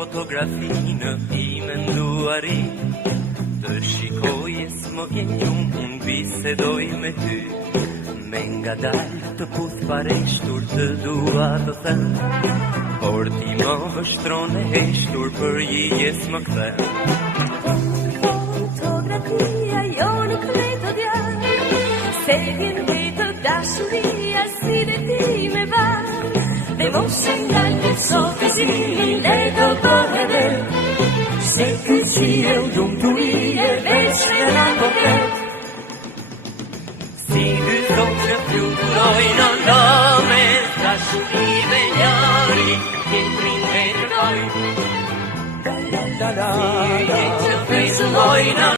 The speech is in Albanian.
Fotografinë i menduari të shikoj e s'më gjenjum unë bisedoj me ty me nga dalë të puth pareshtur të dua të them por ti më vështron e heshtur për jes më kthe Fotografia jo nuk vetë djarë se vjen vetë dashuria si dhe ti me varë dhe mos e ndalë sot e zimi dhe do bëhe se këtë e u dumë të ije veç me nga përket si dy zonë që fluturojnë në me dashurive njari që prinë e tërkoj si e që fluturojnë